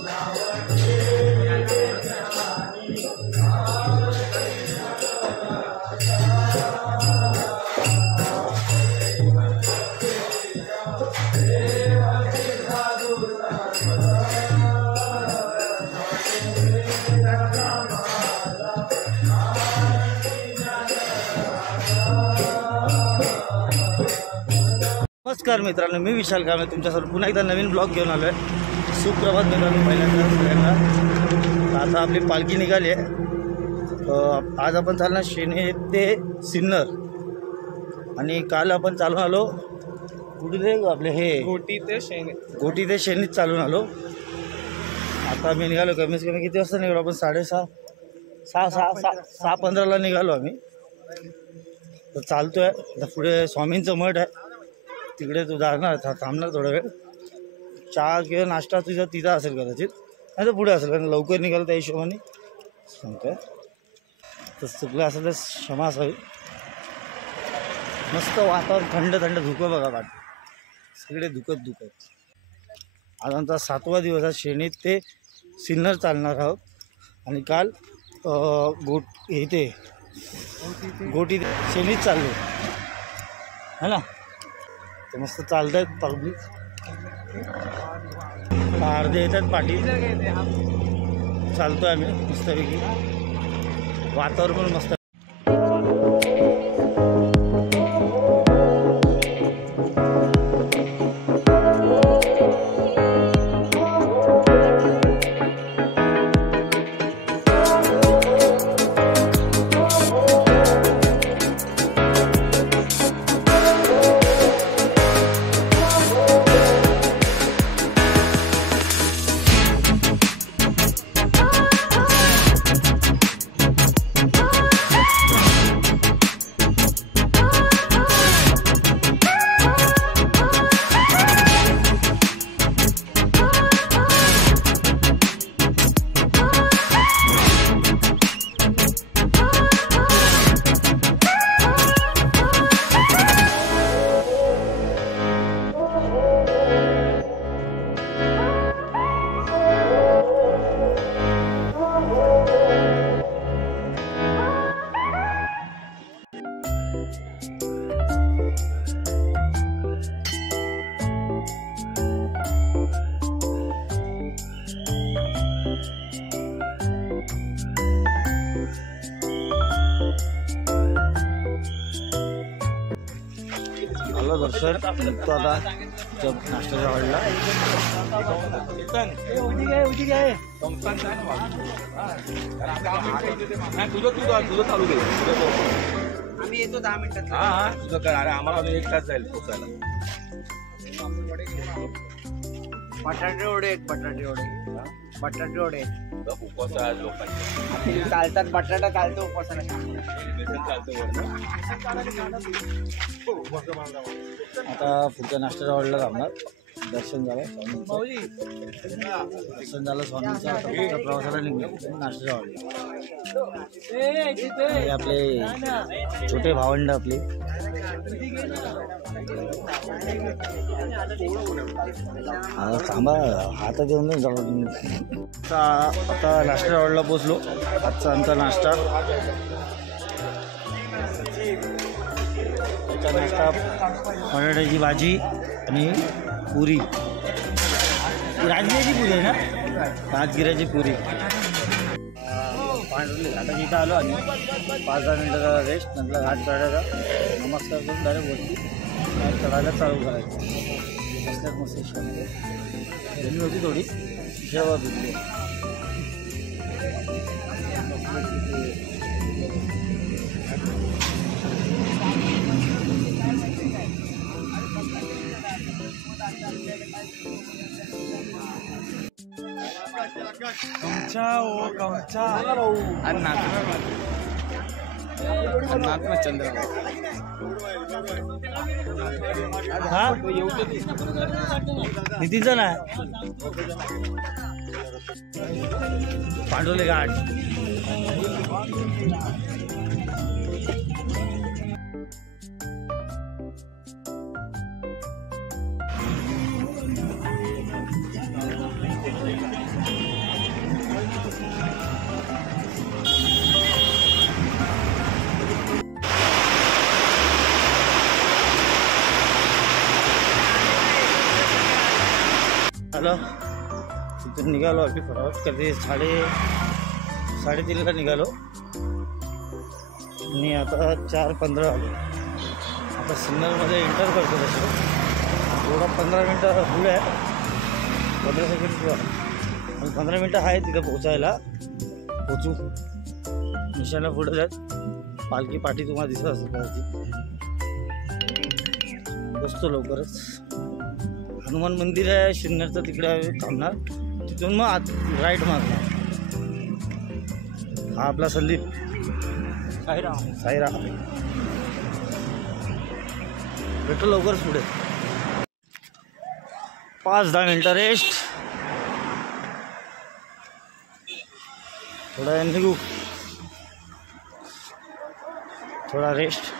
नमस्कार मित्रांनो, मी विशाल कामे तुमच्यासोबत पुन्हा एकदा नवीन ब्लॉग घेऊन आलो आहे। सुप्रभात मित्रांनो, पहिल्यांदा सगळ्यांना। आता आपली पालखी निघाली आहे। आज आपण चालणार शेणे ते सिन्नर आणि काल आपण चालून आलो कुठे आपले हे घोटी ते शेणीत चालून आलो। आता मी निघालो कमीत कमी किती वाजता निघालो आपण 6:15ला निघालो आम्ही। तर चालतोय आता पुढे स्वामींचं मठ आहे तिकडे तू जाणार थांबणार थोडा वेळ। चहा किंवा नाश्ता तुझा तिथं असेल कदाचित, नाही तर पुढे असेल कारण लवकर निघालं त्या हिशोबाने सांगतोय। तर चुकलं असेल तर क्षमा असावी। मस्त वातावरण, थंड थंड धुकं बघा वाट सगळे धुकत। आज आमचा 7वा दिवस आहे। शेणीत ते सिन्नर चालणार आहोत आणि काल गोटी शेणीत चाललो है ना। तर मस्त चालत आहेत पब्लिक, अर्धे येतात पाठी चालतोय आम्ही मस्तपैकी। वातावरण पण मस्त। दर्शन निघतो आता जब नाश्त्याच्या वाढला तुझं चालू दे। आम्ही येतो 10 मिनिटात। हा तुझं कर। अरे आम्हाला 1 तास जाईल पोचायला। बटाटे वडे उपवास आहे लोकांचे, चालतात। बटाटा चालतो उपवासाला। आता पुढच्या नाश्त्याच्या वाढला थांबणार। दर्शन झालं स्वामींचं। आता प्रवासाला निघलो नाश्त्याच्या वाढला। आपले छोटे भावंड आपले थांबा हातात येऊन जाऊ। आता नाश्त्याच्या वाढला पोचलो। आजचा आमचा नाश्ता बटाट्याची भाजी आणि पुरी, राजगिऱ्याची पुरी आहे ना, राजगिऱ्याची पुरी। पांढरली घाटात इथं आलो आणि 5-10 मिनिटाचा रेस्ट, नंतर घाट चढायचा, नमस्कार करून डायरेक्ट वरती घाट चढायला चालू करायचं। असल्यात मस्त गरमी होती थोडी, जेव्हा भिजली चंद्र हा नितीनचा ना पांडुले घाट। झालं. तिथून निघालो आम्ही फटाफट कधी 3:30ला निघालो आणि आता 4:15 आलो. आता सिग्नलमध्ये एंटर करतो तसं थोडा 15 मिनटं पुढे आहे, 15 सेकंड पुढं आणि 15 मिनटं आहे तिथं पोचायला. पोचू निशाणा पुढे जात पालखी पाठी तुम्हाला दिसत असेल पालखी. बसतो लवकरच. हनुमान मंदिर आहे शिन्नरचं, तिकडे थांबणार, तिथून मग आत राईट मारणार. हा आपला संदीप साईराम. भेटतो लवकरच पुढे. 5-10 मिनटं रेस्ट, थोडा वेळ निघू, थोडा रेस्ट.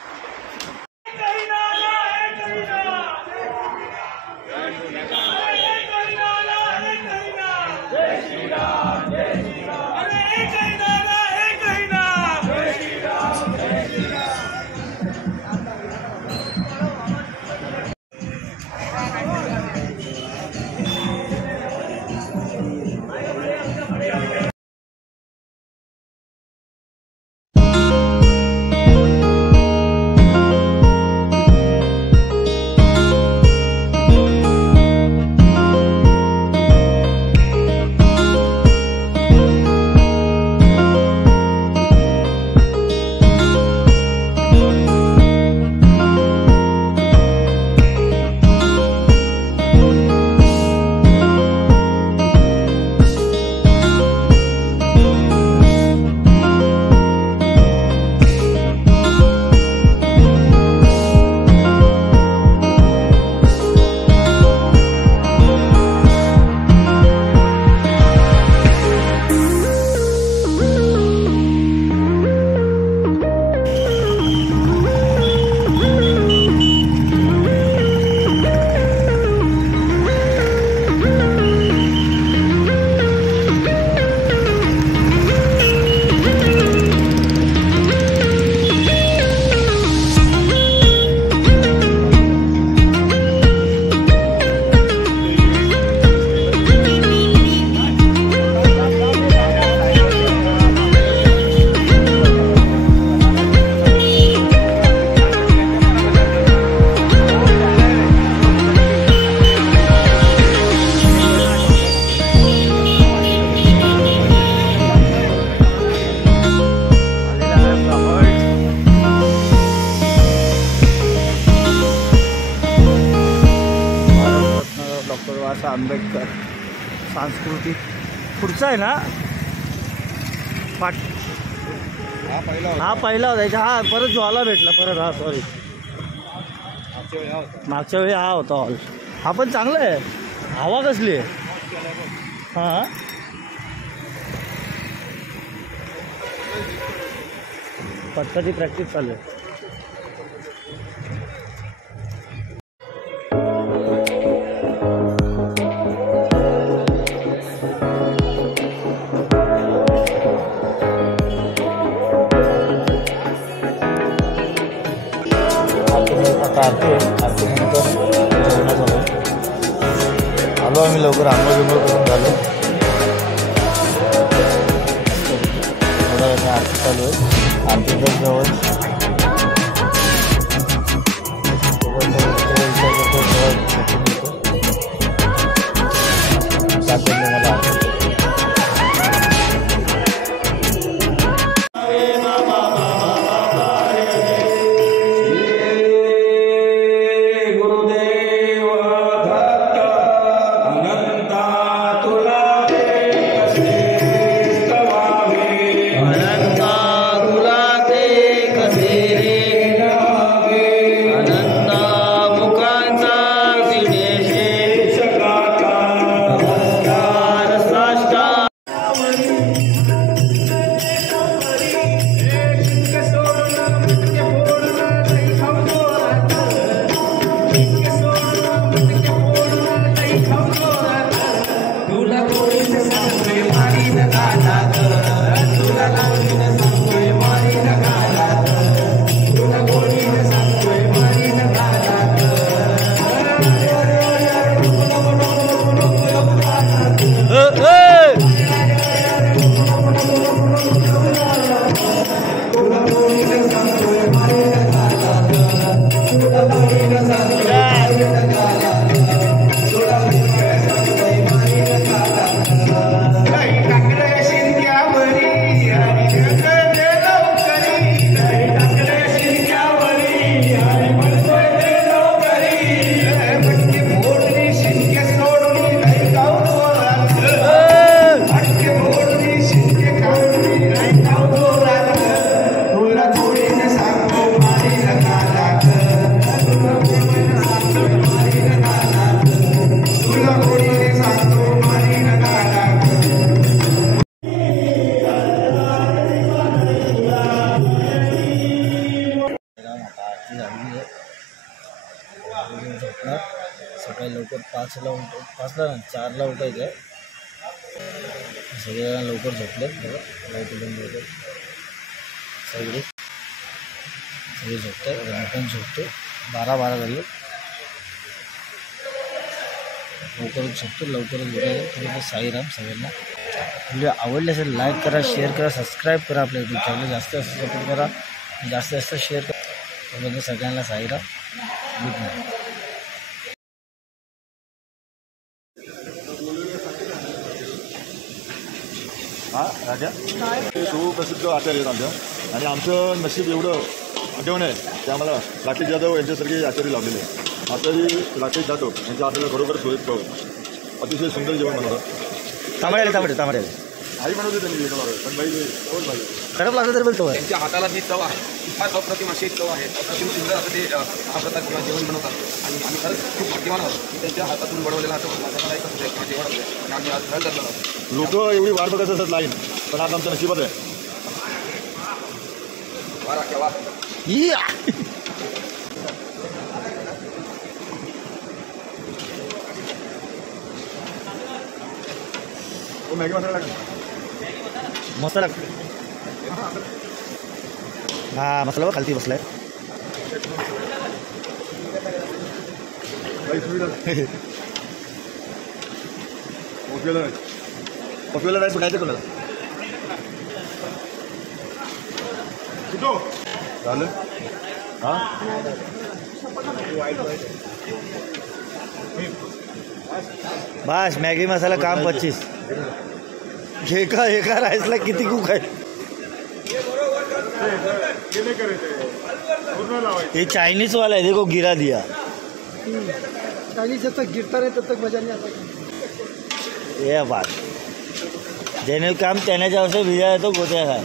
आंबेडकर सांस्कृतिक पुढचा आहे ना पाठ. हा पहिला होता याच्या. हा परत ज्वाला भेटला परत. हा सॉरी मागच्या वेळी हा होता हॉल. हा पण चांगला आहे. हवा कसली आहे. हां पत्ताची प्रॅक्टिस चालू आहे. आरतीनंतर आलो आम्ही लवकर. आंघोळ करून झालो. थोड्या वेळाने आरती चालू आहे. आरतीच्या जवळ मला झोपणार. सकाळी लवकर 5ला नाही 4ला उठायचं आहे. सगळेजण लवकर झोपलेत बघा. लाईट बंद होते सगळे झोपतात. आम्ही पण झोपतो. 12 झाले. लवकरच झोपतो लवकरच उठायचं. थोडंसं साईराम सगळ्यांना. व्हिडिओ आवडले असेल लाईक करा, शेअर करा, सबस्क्राईब करा आपल्या यूट्यूब चॅनल. जास्तीत जास्त सपोर्ट करा, जास्तीत जास्त शेअर करा. त्याबद्दल सगळ्यांना साईराम. Good night. हा राजा सुप्रसिद्ध आचार्य आहेत आमच्या आणि आमचं नशीब एवढं आठवण आहे की आम्हाला राकेश जाधव यांच्यासारखे आचार्य लाभलेले आहे. आचार्य राकेश जाधव यांच्या आपल्याला खरोखर सोयीत अतिशय सुंदर जेवण बनवतात. तांबडे आई बनवते त्यांनी पण बाई कोण पाहिजे खराब लागलं तर बोलतो. त्यांच्या हाताला जी चव आहे ती फार अप्रतिम अशी एक चव आहे. अप्रतिम सुंदर असं ते हा प्रकार किंवा जेवण बनवतात आणि आम्ही खरंच खूप भाग्यवान आहोत की त्यांच्या हातातून बनवलेला हा माझ्याला एक असू किंवा जेवण असू आणि आम्ही आज घर करणार आहोत. लोक एवढी वाट बघत असतात लाईन, पण आज आमच्या नशिबात आहे. वारा केव्हा मॅगी मसाला टाका. मसाला हा मसाला बघ खालती बसलाय. काही सुविधा पॉप्युलर आहे पण काय ते कोणाला कुठं झालं हां बस मॅगी मसाला काम 25. एका राईसला किती कुक आहे. ये चाइनीज वाला है देखो गिरा दिया. चाइनीज जब तक गिरता रहे तब तक मजा नहीं आता. ये बात ज्याने काम त्याने जाव से भिजा है तो गोत्या है.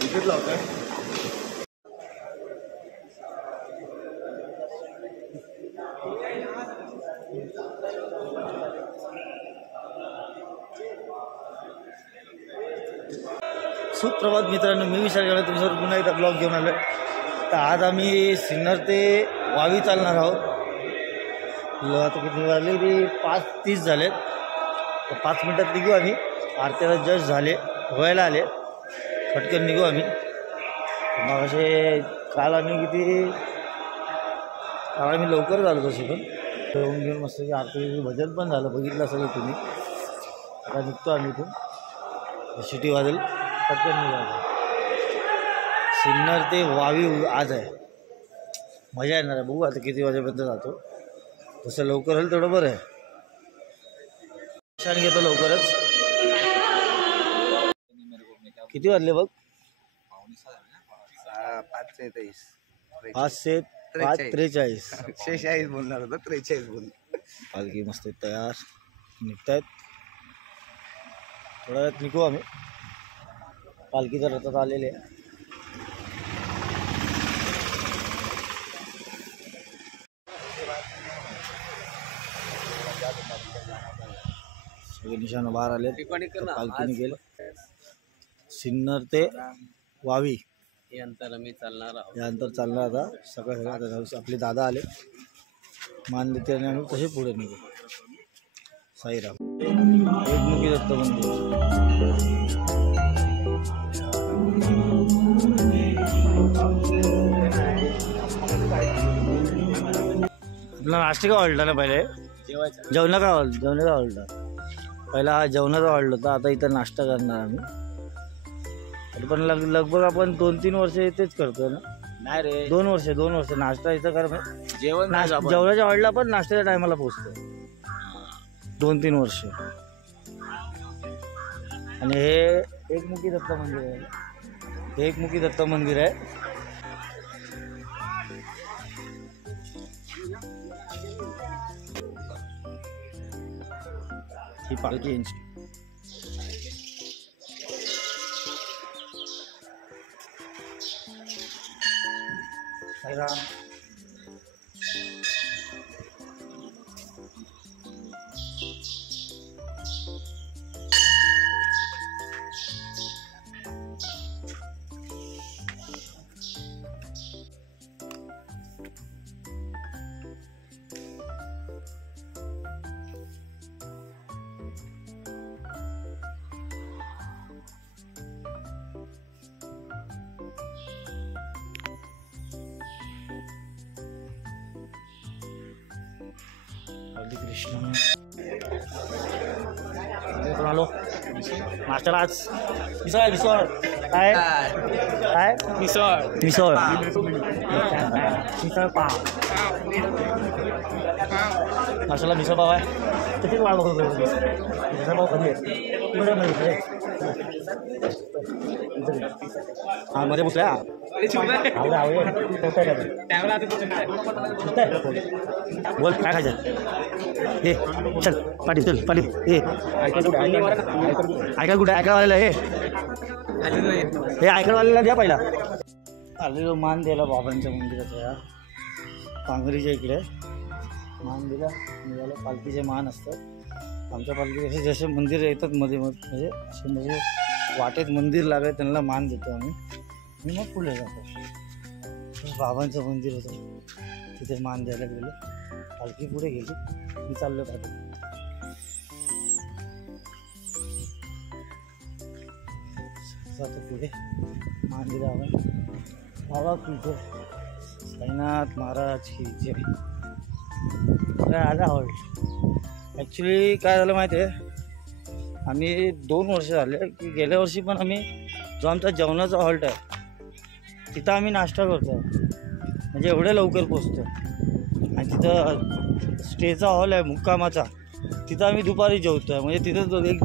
विकेट लावताय. सुप्रभात मित्रांनो, मी विचार केला तुमच्यावर पुन्हा एकदा ब्लॉग घेऊन आलो आहे. तर आज आम्ही सिन्नर ते वावी चालणार आहोत. आता किती वाजले ते 5:30 झालेत. तर 5 मिनटात निघू आम्ही. आरतीला जस्ट झाले व्हायला आले. पटकन निघू आम्ही. मग असे काल आम्ही लवकर आलो तसे पण येऊन घेऊन मस्त की आरती भजन पण झालं बघितलं सगळं तुम्ही. आता निघतो आम्ही इथून. शिटी वाजेल पटकन निघायचं. सिन्नर ते वावी आज आहे. मजा येणार आहे. बघू आता किती वाजेपर्यंत जातो. तसं लवकर होईल तेवढं बरं आहे. छान घेतो लवकरच. किती वाजले बघ. 5:43 46 बोलणार होतं 43 बोल. पालखी मस्त तयार निघतायत. थोड्या वेळात निघू आम्ही. पालखीच्या रथात आलेले आहे. सगळे निशाण बाहेर आले. पालखीने गेले. सिन्नर ते वावी हे अंतर आम्ही चालणार आहोत. या अंतर चालणार आता. सगळं आता आपले दादा आले मान देते आणि आम्ही तसे पुढे निघू. साईराम. एकमुखी दत्त मंदिर. आपला नाश्ता का आवडला ना पहिले. जेवण का आवडलं पहिला. हा जेवणाचा आवडलं होता. आता इथं नाश्ता करणार आम्ही. पण लगभग आपण 2-3 वर्ष तेच करतोय ना. नाही रे 2 वर्ष नाश्ता इथं कर. जेवण जेवणाच्या आवडला पण नाश्त्याच्या टायमाला पोचतो. 2-3 वर्ष. आणि हे एकमुखी दत्त मंदिर आहे. हे एकमुखी दत्त मंदिर आहे. ही पालखी यांची. साईराम. राधे कृष्ण. कोण आलो नाश्त्याला आज मिसळ मिसळ काय काय मिसळ मिसळ मिसळ पाव नाश्त्याला मिसळ पाव आहे. किती वाढ होतो मिसळ पाव कधी आहे हां मध्ये बसल्या बोल काय खायचं हे चल पाटील चल पाटील हे ऐका कुठे ऐकावालेला हे ऐकावालेला द्या पहिला. आलेलो मान द्यायला बाबांच्या मंदिराचा या पांगरीच्या इकडे मान दिला निघालं. पालखीचे मान असतात आमच्या पालखी असे जसे मंदिर येतात मध्ये म्हणजे असे म्हणजे वाटेत मंदिर लागले त्यांना मान देतो आम्ही आणि मग पुढे जातो. बाबांचं मंदिर होतं तिथे मान द्यायला गेलो. पालखी पुढे गेली मी चाललो पाठी. जातो पुढे मान दिला आपण. बाबा की जय साईनाथ महाराज की जय. आला हॉल्ट. ॲक्च्युली काय झालं माहिती आहे आम्ही 2 वर्ष झाले की गेल्या वर्षी पण आम्ही जो आमचा जेवणाचा हॉल्ट आहे तिथं आम्ही नाश्ता करतो आहे म्हणजे एवढ्या लवकर पोचतो. आणि तिथं स्टेचा हॉल आहे मुक्कामाचा तिथं आम्ही दुपारी जेवतो आहे म्हणजे तिथं एक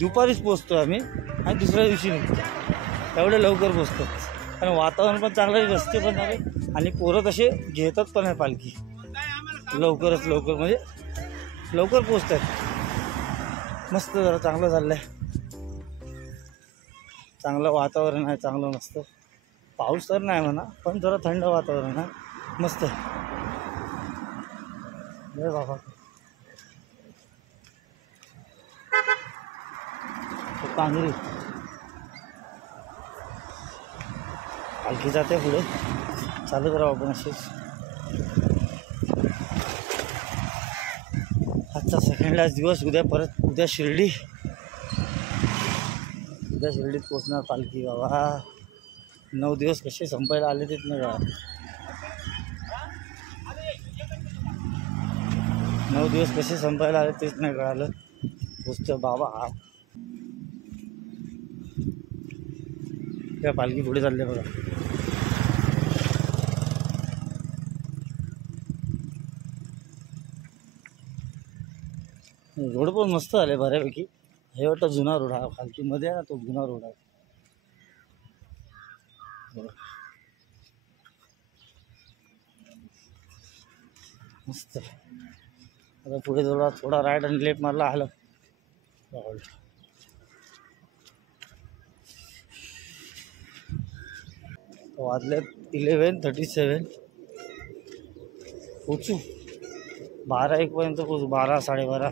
दुपारीच पोचतो आहे आम्ही आणि दुसऱ्या दिवशी निघतो. एवढे लवकर पोचतो आणि वातावरण पण चांगलं आहे रस्ते पण आहे आणि पोरं तसे घेतात पण आहे पालखी लवकरच लवकर म्हणजे लवकर पोचतात. मस्त जरा चांगलं चाललं आहे चांगलं वातावरण आहे चांगलं मस्त. पाऊस तर नाही म्हणा पण जरा थंड वातावरण आहे मस्त. जय बाबा. पांगरी पालखी जाते पुढे चालू करा आपण असेच. आजचा सेकंड लास्ट दिवस. उद्या शिर्डी. उद्या शिर्डीत पोचणार पालखी. बाबा 9 दिवस कसे संपायला आले तेच नाही कळा. 9 दिवस कसे संपायला आले तेच नाही कळालं. पोचतो बाबा. त्या पालखी पुढे चालले बघा. रोड पण मस्त आले बऱ्यापैकी. हे वाटतं जुना रोड हा पालखीमध्ये आहे ना तो जुना रोड आहे. मस्त. आता पुढे थोडा राईट आणि लेफ्ट मारला आलं. वाजले 11:37 पोचू 12-1 पर्यंत पोचू. 12 12:30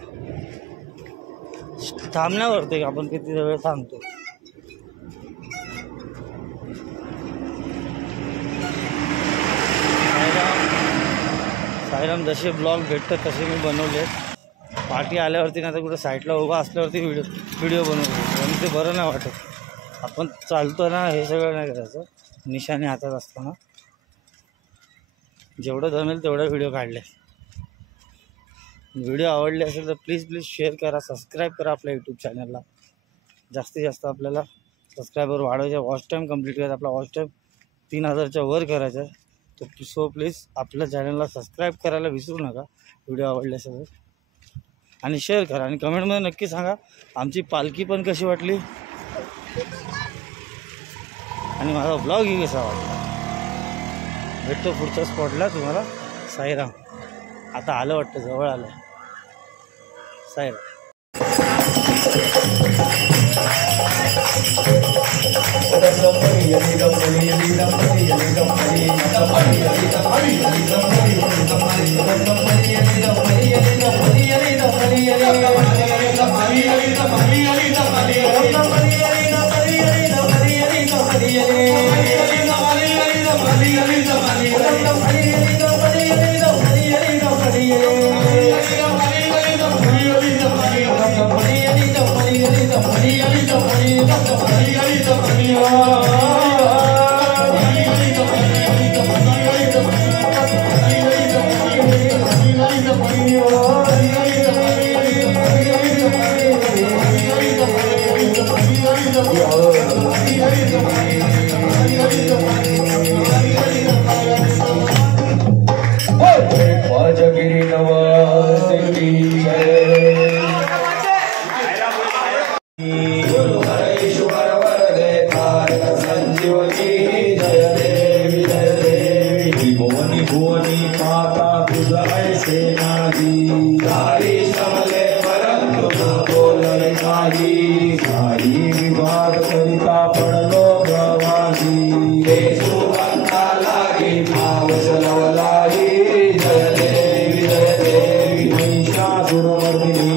थांबण्यावरती आपण किती वेळ थांबतो. साईराम जसे ब्लॉग भेटतात तसे मी बनवले. पार्टी आल्यावरती नाही तर कुठं साईडला उभा असल्यावरती व्हिडिओ बनवतो आणि ते बरं नाही वाटत. आपण चालतो ना हे सगळं नाही करायचं. निशाणे हातात असताना जेवढं जमेल तेवढं व्हिडिओ काढले. व्हिडिओ आवडले असेल तर प्लीज शेअर करा सबस्क्राईब करा आपल्या यूट्यूब चॅनलला. जास्तीत जास्त आपल्याला सबस्क्रायबर वाढवायचे. वॉच टाईम कंप्लीट करायचा. आपला वॉच टाईम 3000च्या वर करायचा आहे. तर सो प्लीज आपल्या चॅनलला सबस्क्राईब करायला विसरू नका व्हिडिओ आवडले असेल तर. आणि शेअर करा आणि कमेंटमध्ये नक्की सांगा आमची पालखी पण कशी वाटली आणि माझा ब्लॉग ही कसा वाटला. भेटतो पुढच्या स्पॉटला तुम्हाला. साईराम. आता आलं वाटतं जवळ आलं साईराम. असे नाही सारी समले परंतु न बोलले नाही सारी विवाद करिता पडलो प्रवाही येशू अंता लागी भाव चलवलाही जय देवी महिषासुरमर्दिनी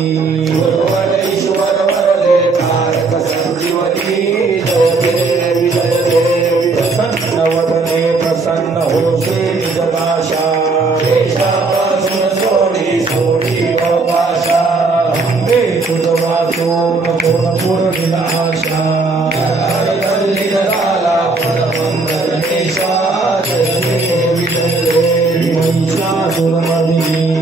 गुरुवरेश्वर वरदे कारक संजीवनी जय देवी प्रसन्न वदने प्रसन्न होशे निजदाशा देशापासून सोडी सोडी अपाशा अंबे तुझ वाचून पूर्ण विनाशा हरिवल्ली जगाला परमंगल देशा जय देवी महिषासुरमर्दिनी